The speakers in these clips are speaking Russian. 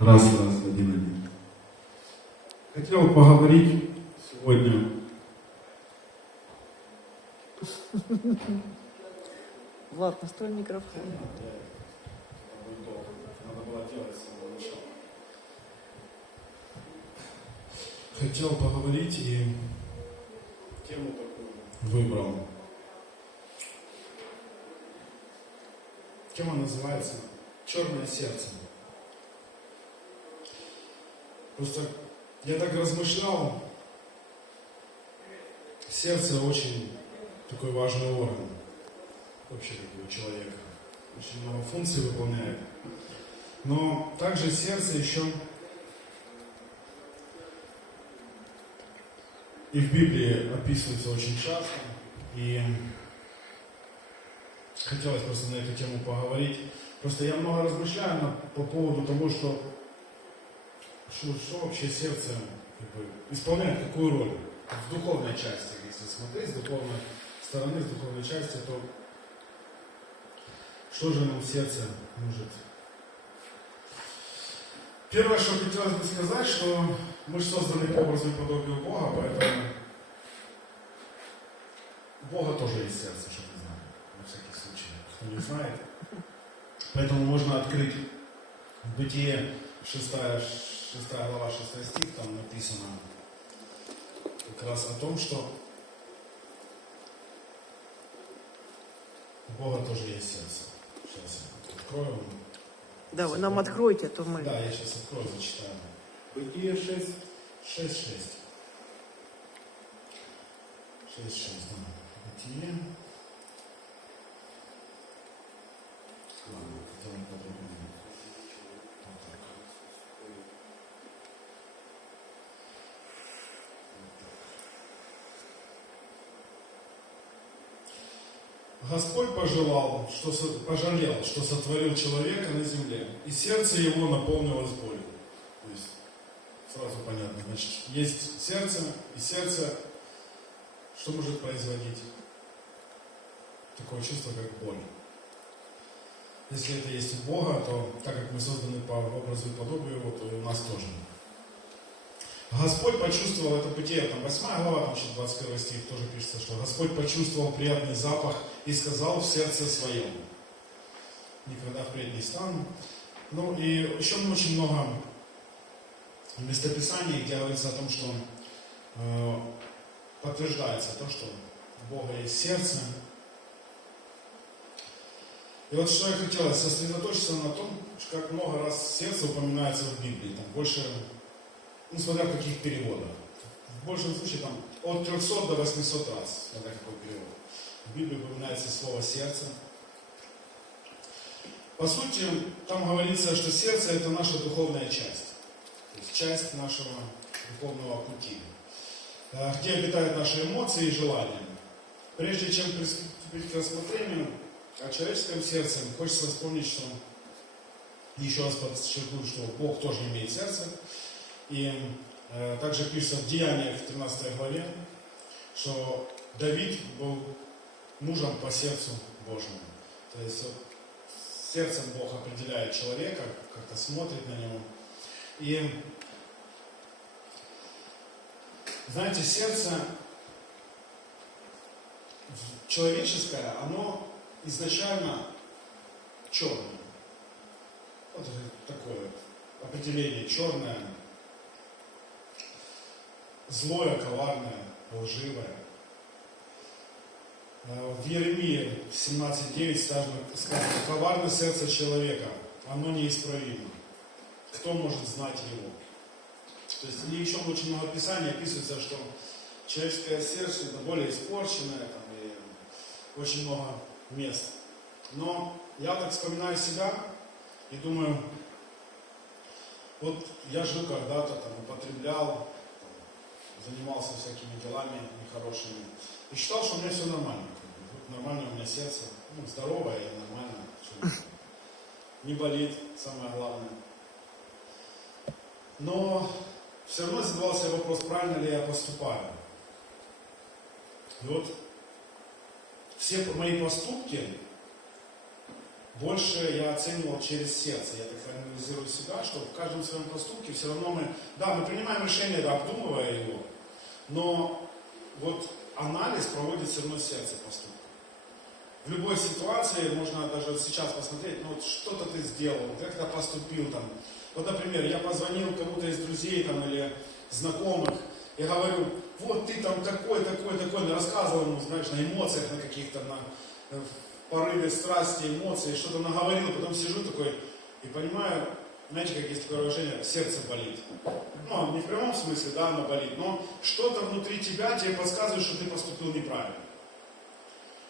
Раз, раз, один, один. Хотел поговорить сегодня Влад, настрой микрофон. Надо было делать с самого начала. Хотел поговорить и тему такую выбрал. Тема называется «Черное сердце». Просто я так размышлял, сердце очень такой важный орган вообще как у человека. Очень много функций выполняет. Но также сердце еще и в Библии описывается очень часто. И хотелось просто на эту тему поговорить. Просто я много размышляю по поводу того, что, что, что вообще сердце как бы, исполняет какую роль в духовной части, если смотреть с духовной стороны, с духовной части, то что же нам сердце может? Первое, что хотелось бы сказать, что мы же созданы по образу и подобию Бога, поэтому у Бога тоже есть сердце, чтобы вы знали, на всякий случай, кто не знает. Поэтому можно открыть Бытие 6, 6 глава, 6 стих, там написано как раз о том, что у Бога тоже есть сердце. Сейчас я открою. Да, вы нам откройте, а то мы... Да, я сейчас открою, зачитаю. Бытие 6, 6, 6. 6, 6, да. Бытие. Ладно, сделаем по-другому. Вот так. Господь пожелал, что пожалел, что сотворил человека на земле, и сердце его наполнилось болью. То есть сразу понятно, значит, есть сердце, и сердце что может производить? Такое чувство, как боль. Если это есть у Бога, то так как мы созданы по образу и подобию Его, то и у нас тоже. Господь почувствовал это бытие, там 8 глава, там еще 21 стих тоже пишется, что Господь почувствовал приятный запах и сказал в сердце своем. Никогда впредь не стану. Ну и еще очень много местописаний, где говорится о том, что э, подтверждается то, что у Бога есть сердце. И вот что я хотел сосредоточиться на том, как много раз сердце упоминается в Библии. Там больше, ну, смотря в каких переводах. В большем случае там от 300 до 800 раз, смотря какой перевод. В Библии упоминается слово сердце. По сути, там говорится, что сердце это наша духовная часть. То есть часть нашего духовного пути. Э, Где обитают наши эмоции и желания. Прежде чем приступить к рассмотрению о человеческом сердце, хочется вспомнить, что еще раз подчеркнуть, что Бог тоже имеет сердце. И э, также пишется в Деяниях в 13 главе, что Давид был мужем по сердцу Божьему. То есть вот, сердцем Бог определяет человека, как-то смотрит на него. И знаете, сердце человеческое, оно изначально черное. Вот такое определение черное, злое, коварное, лживое. Э, В Еремии 17.9 сказано, сказано, коварное сердце человека, оно неисправимо. Кто может знать его? То есть и еще очень много писаний описывается, что человеческое сердце это более испорченное, там, и очень много мест. Но я так вспоминаю себя и думаю, вот я жил когда-то, там, употреблял, занимался всякими делами нехорошими. И считал, что у меня все нормально. Вот нормально у меня сердце, ну, здоровое и нормально. всё. Не болит, самое главное. Но все равно задавался вопрос, правильно ли я поступаю. И вот все мои поступки, больше я оценивал через сердце. Я так анализирую себя, что в каждом своем поступке все равно мы, да, мы принимаем решение, да, обдумывая его, но вот анализ проводит все равно сердце поступка. В любой ситуации можно даже сейчас посмотреть, ну вот что-то ты сделал, как-то поступил там. Вот, например, я позвонил кому-то из друзей там или знакомых, и говорю, вот ты там такой, такой, такой, ну, рассказывал ему, знаешь, на эмоциях, на каких-то, на э, порыве страсти, эмоций, что-то наговорил, потом сижу такой и понимаю, знаете, как есть такое выражение, сердце болит. Ну, не в прямом смысле, да, оно болит, но что-то внутри тебя тебе подсказывает, что ты поступил неправильно.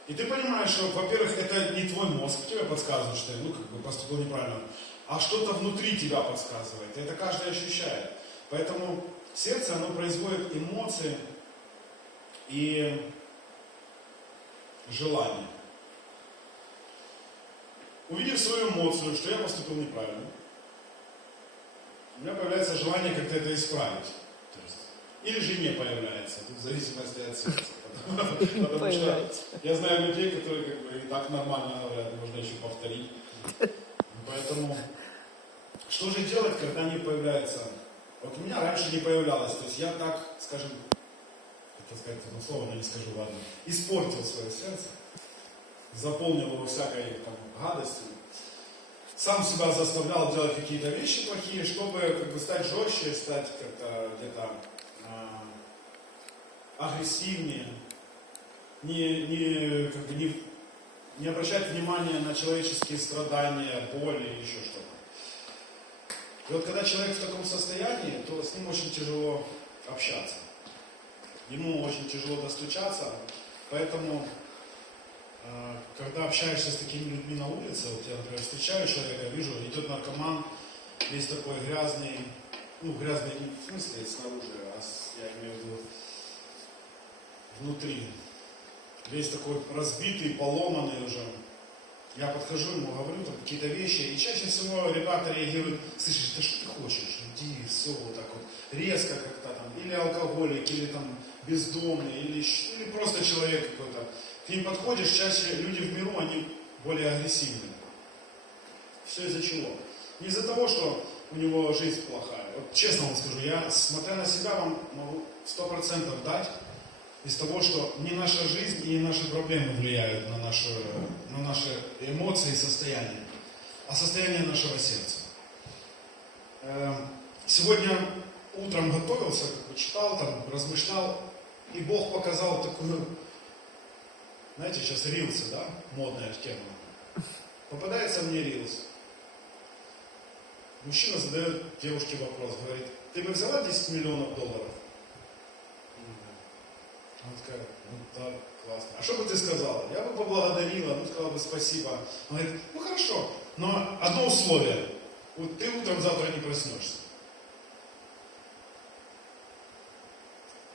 И ты понимаешь, что, во-первых, это не твой мозг тебе подсказывает, что ну, как бы поступил неправильно, а что-то внутри тебя подсказывает. И это каждый ощущает. Поэтому сердце, оно производит эмоции и желания. Увидев свою эмоцию, что я поступил неправильно, у меня появляется желание как-то это исправить. Или же не появляется, тут в зависимости от сердца. Потому что я знаю людей, которые как бы и так нормально говорят, можно еще повторить. Поэтому, что же делать, когда не появляется? Вот у меня раньше не появлялось, то есть я так, скажем, это сказать одно слово, но не скажу, ладно, испортил свое сердце, заполнил его всякой там гадостью, сам себя заставлял делать какие-то вещи плохие, чтобы как бы стать жестче, стать как-то где-то а, агрессивнее, не, не, как бы не, не обращать внимания на человеческие страдания, боли и еще что-то. И вот когда человек в таком состоянии, то с ним очень тяжело общаться. Ему очень тяжело достучаться, поэтому э, когда общаешься с такими людьми на улице, вот я, например, встречаю человека, вижу, идет наркоман, весь такой грязный, ну, грязный не в смысле снаружи, а с- я имею в виду внутри. Весь такой разбитый, поломанный уже. Я подхожу ему, говорю там какие-то вещи, и чаще всего ребята реагируют, слышишь, да что ты хочешь, иди, все, вот так вот, резко как-то там, или алкоголик, или там бездомный, или, или просто человек какой-то. К ним подходишь, чаще люди в миру, они более агрессивные. Все из-за чего? Не из-за того, что у него жизнь плохая. Вот честно вам скажу, я, смотря на себя, вам могу сто процентов дать из того, что не наша жизнь и не наши проблемы влияют на наши, на наши эмоции и состояние, а состояние нашего сердца. Э, Сегодня утром готовился, читал, там, размышлял, и Бог показал такую, знаете, сейчас рилсы, да, модная тема. Попадается мне рилс. Мужчина задает девушке вопрос, говорит, ты бы взяла 10 миллионов долларов? Она такая, ну да, классно. А что бы ты сказала? Я бы поблагодарила, ну сказала бы спасибо. Она говорит, ну хорошо, но одно условие. Вот ты утром завтра не проснешься.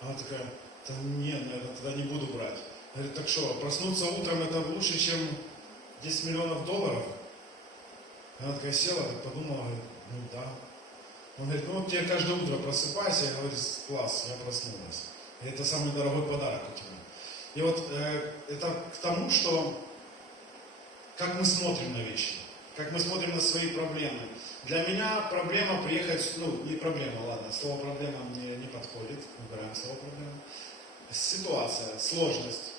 Она такая, да нет, наверное, тогда не буду брать. Говорит, так что, проснуться утром это лучше, чем 10 миллионов долларов? Она такая села, так подумала, говорит, ну да. Он говорит, ну вот тебе каждое утро просыпайся, я говорю, класс, я проснулась. И это самый дорогой подарок у тебя. И вот э, это к тому, что как мы смотрим на вещи, как мы смотрим на свои проблемы. Для меня проблема приехать, ну не проблема, ладно, слово проблема мне не подходит, убираем слово проблема. Ситуация, сложность.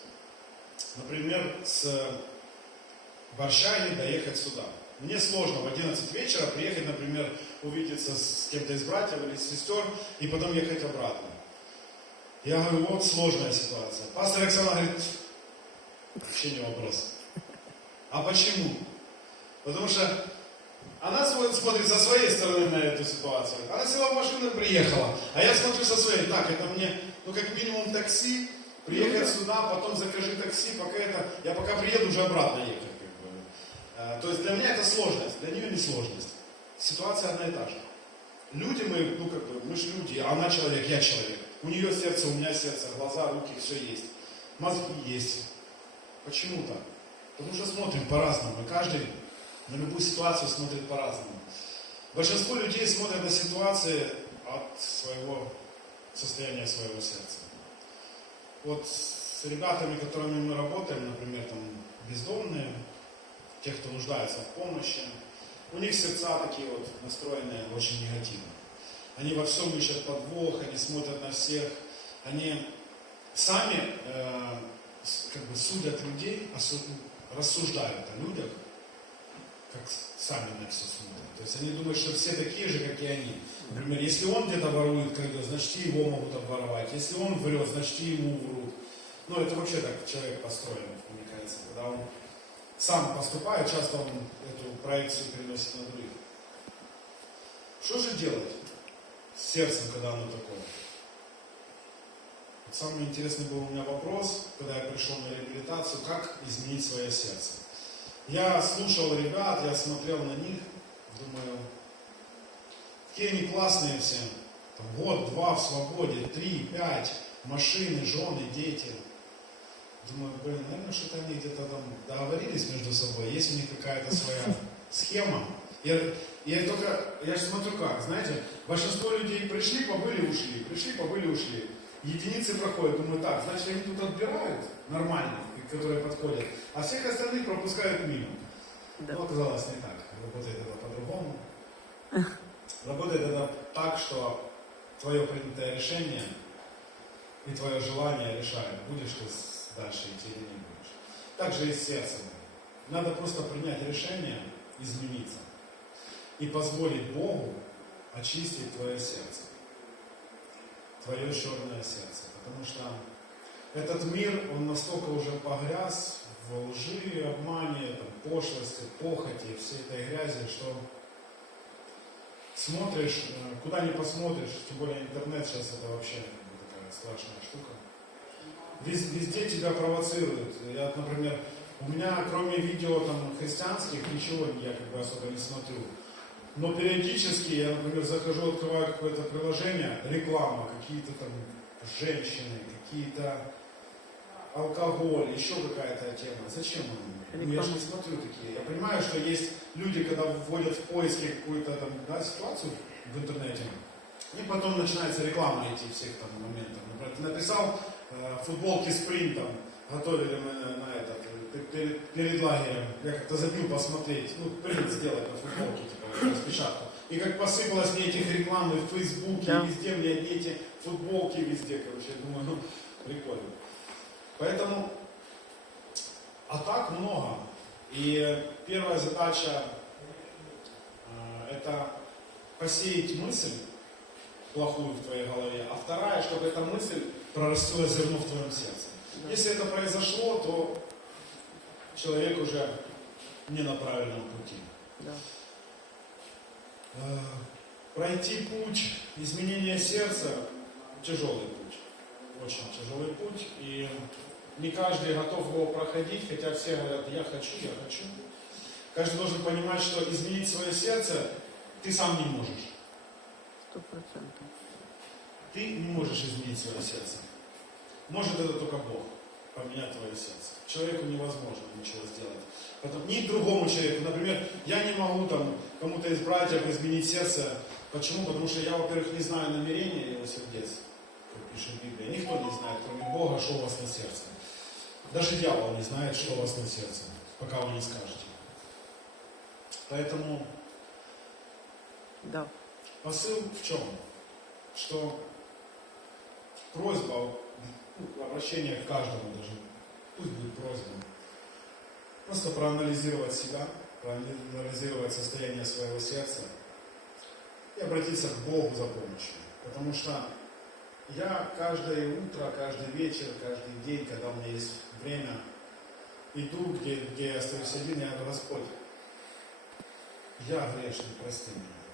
Например, с Варшавы доехать сюда. Мне сложно в 11 вечера приехать, например, увидеться с кем-то из братьев или сестер и потом ехать обратно. Я говорю, вот сложная ситуация. Пастор Оксана говорит, вообще не вопрос. А почему? Потому что она смо- смотрит со своей стороны на эту ситуацию. Она села в машину и приехала. А я смотрю со своей. Так, это мне, ну как минимум такси, приехать сюда, потом закажи такси, пока это, я пока приеду, уже обратно ехать. как бы. А, То есть для меня это сложность, для нее не сложность. Ситуация одна и та же. Люди мы, ну как бы, мы же люди, а она человек, я человек. У нее сердце, у меня сердце, глаза, руки, все есть. Мозги есть. Почему так? Потому что смотрим по-разному. И каждый на любую ситуацию смотрит по-разному. Большинство людей смотрят на ситуации от своего состояния своего сердца. Вот с ребятами, которыми мы работаем, например, там бездомные, тех, кто нуждается в помощи, у них сердца такие вот настроенные очень негативно. Они во всем ищут подвох, они смотрят на всех, они сами э, как бы судят людей, осу- рассуждают о людях, как сами на все смотрят. То есть они думают, что все такие же, как и они. Например, если он где-то ворует, крадет, значит и его могут обворовать. Если он врет, значит и ему врут. Ну, это вообще так человек построен, мне кажется. Когда он сам поступает, часто он эту проекцию переносит на других. Что же делать с сердцем, когда оно такое? Самый интересный был у меня вопрос, когда я пришел на реабилитацию, как изменить свое сердце. Я слушал ребят, я смотрел на них, думаю, какие они классные все. Там год, два в свободе, три, пять, машины, жены, дети. Думаю, блин, наверное, что-то они где-то там договорились между собой, есть у них какая-то своя схема. Я, я только, я же смотрю как, знаете, большинство людей пришли, побыли, ушли, пришли, побыли, ушли. Единицы проходят, думаю, так, значит, они тут отбирают нормальных, которые подходят, а всех остальных пропускают мимо. Да. Но оказалось не так. Работает это по-другому. Работает это так, что твое принятое решение и твое желание решает, будешь ты дальше идти или не будешь. Так же и с сердцем. Надо просто принять решение измениться и позволить Богу очистить твое сердце, твое черное сердце. Потому что этот мир, он настолько уже погряз в лжи, обмане, там, пошлости, похоти, всей этой грязи, что смотришь, э, куда ни посмотришь, тем более интернет сейчас это вообще бы такая страшная штука. Вез- Везде тебя провоцируют. Я, например, у меня кроме видео там христианских ничего я как бы особо не смотрю. Но периодически я, например, захожу, открываю какое-то приложение, реклама, какие-то там женщины, какие-то алкоголь, еще какая-то тема. Зачем они? Ну, я же не смотрю такие. Я понимаю, что есть люди, когда вводят в поиске какую-то там да, ситуацию в интернете, и потом начинается реклама этих всех там моментов. Например, ты написал э, футболки с принтом, готовили мы на, на этот, э, перед, перед лагерем. Я как-то забил посмотреть, ну, принт сделать на футболке, распечатку. И как посыпалось мне этих рекламы в Фейсбуке, Да. везде мне эти футболки везде, короче, я думаю, ну, прикольно. Поэтому, а так много. И первая задача э, это посеять мысль плохую в твоей голове, а вторая, чтобы эта мысль прорастила зерно в твоем сердце. Если это произошло, то человек уже не на правильном пути. Да. Э, Пройти путь изменения сердца тяжелый путь. Очень тяжелый путь. И не каждый готов его проходить, хотя все говорят, я хочу, я хочу. Каждый должен понимать, что изменить свое сердце ты сам не можешь. Сто процентов. Ты не можешь изменить свое сердце. Может это только Бог поменять твое сердце. Человеку невозможно ничего сделать. Потом, ни другому человеку. Например, я не могу там кому-то из братьев изменить сердце. Почему? Потому что я, во-первых, не знаю намерения его сердец, как пишет Библия. Никто не знает, кроме Бога, что у вас на сердце. Даже дьявол не знает, что у вас на сердце, пока вы не скажете. Поэтому Да. Посыл в чем? Что просьба, обращение к каждому даже, пусть будет просьба, просто проанализировать себя, проанализировать состояние своего сердца и обратиться к Богу за помощью. Потому что я каждое утро, каждый вечер, каждый день, когда у меня есть время, иду, где, где я остаюсь один, я говорю, Господь, я грешный, прости меня.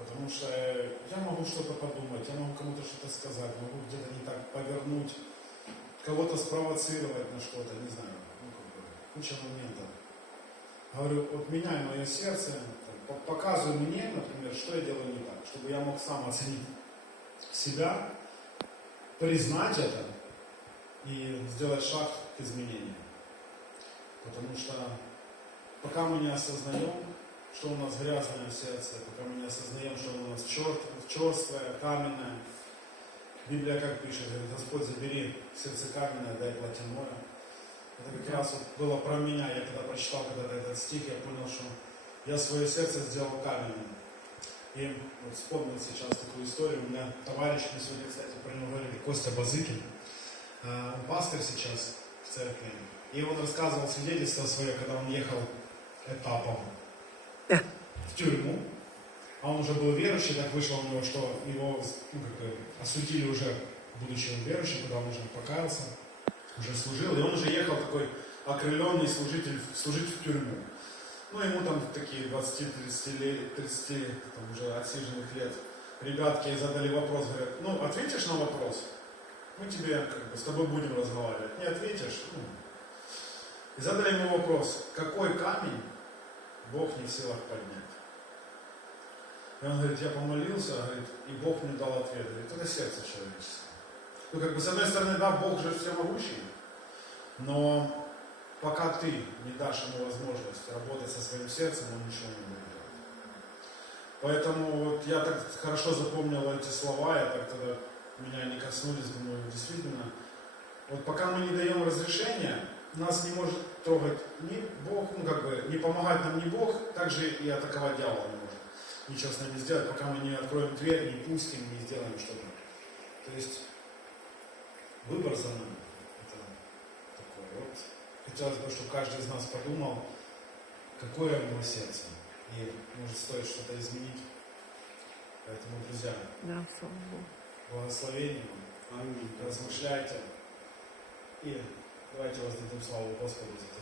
Потому что э, я могу что-то подумать, я могу кому-то что-то сказать, могу где-то не так повернуть, кого-то спровоцировать на что-то, не знаю, ну, как бы, куча моментов. Говорю, вот меняй мое сердце, показывай мне, например, что я делаю не так, чтобы я мог сам оценить себя, признать это и сделать шаг к изменению. Потому что пока мы не осознаем, что у нас грязное сердце, пока мы не осознаем, что у нас черт, черствое, каменное. Библия как пишет, говорит, Господь, забери сердце каменное, дай плотяное. Это как раз вот было про меня. Я когда прочитал когда-то этот стих, я понял, что я свое сердце сделал каменным. И вот вспомнил сейчас такую историю. У меня товарищ, мы сегодня, кстати, про него говорили, Костя Базыкин. А, Он пастор сейчас в церкви. И он рассказывал свидетельство свое, когда он ехал этапом в тюрьму. А он уже был верующий, так вышло у него, что его ну, как бы, осудили уже, будучи верующим, когда он уже покаялся, уже служил. И он уже ехал такой окрыленный служитель, служить в тюрьму. Ну, ему там такие 20-30 лет, 30 там, уже отсиженных лет ребятки задали вопрос, говорят, ну, ответишь на вопрос? Мы тебе, как бы, с тобой будем разговаривать. Не ответишь? Ну. И задали ему вопрос, какой камень Бог не в силах поднять? И он говорит, я помолился, говорит, и Бог мне дал ответ. Говорит, это сердце человеческое. Ну, как бы, с одной стороны, да, Бог же всемогущий, но пока ты не дашь ему возможность работать со своим сердцем, он ничего не будет делать. Поэтому вот я так хорошо запомнил эти слова, я так тогда, меня они коснулись, думаю, действительно, вот пока мы не даем разрешения, нас не может трогать ни Бог, ну как бы, не помогать нам ни Бог, также и атаковать дьявол не может ничего с нами сделать, пока мы не откроем дверь, не пустим, не сделаем что-то. То есть выбор за нами. Это такое вот. Хотелось бы, чтобы каждый из нас подумал, какое у него сердце. И может стоит что-то изменить. Поэтому, друзья, Да, слава Богу. благословения вам. Аминь. Размышляйте. И давайте воздадим славу Господу за то,